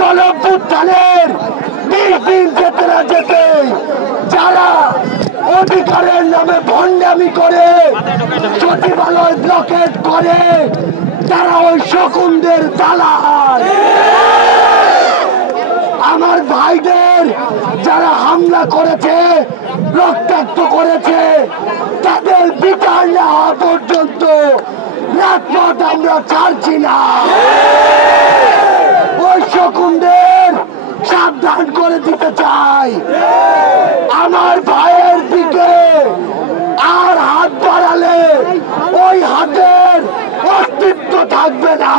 গণঅভ্যুত্থানের 20 দিন যেতে না যেতে যারা অধিকারের নামে ভণ্ডামি করে সচিবালয় ব্লকেট করে তারা ওই শকুনদের দালাল। আমার ভাইদের যারা হামলা করেছে রক্তাক্ত করেছে তাদের বিচার না হওয়া পর্যন্ত রাজপথ আমরা ছাড়ছি না। ওই শকুনদের সাবধান করে দিতে চাই, আমার ভাইয়ের দিকে আর হাত বাড়ালে ওই হাতের অস্তিত্ব থাকবে না।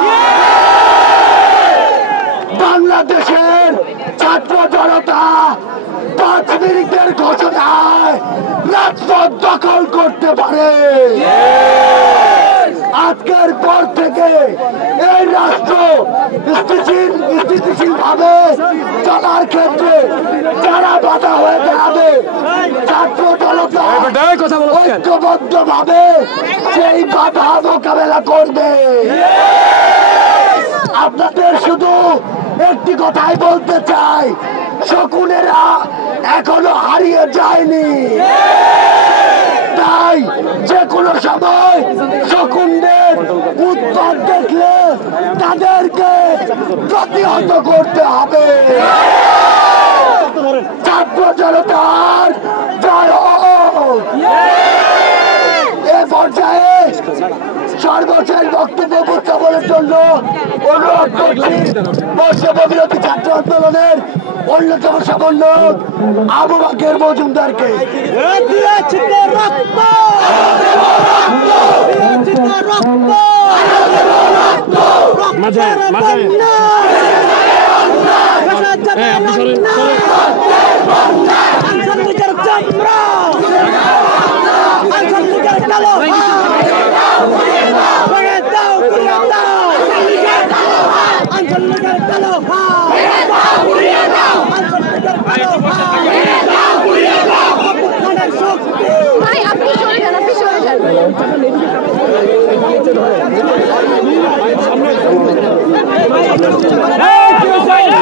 বাংলাদেশের ছাত্র জনতা 5 মিনিটের ঘোষণায় রাজপথ দখল করতে পারে। আজকের পর থেকে এই রাষ্ট্র স্থিতিশীল ভাবে চলার ক্ষেত্রে যারা বাধা হয়ে দাঁড়াবে ছাত্র জনতা ঐক্যবদ্ধ ভাবে সেই বাধা মোকাবেলা করবে। আপনাদের শুধু একটি কথাই বলতে চাই, শকুনেরা এখনো হারিয়ে যায়নি। তাই যে কোনো সময় শকুনদের উৎপাত দেখলে তাদেরকে প্রতিহত করতে হবে। ছাত্র জনতার জয় হোক। এ পর্যায়ে সর্বশেষ বক্তব্য উপস্থাপনের জন্য অনুরোধ করছি বর্ষবিরোধী ছাত্র আন্দোলনের অন্যতম সমন্বয়ক আবু বাকের মজুমদারকে।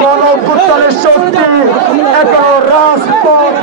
গণঅভ্যুত্থানের শক্তি এখনো রাজপথ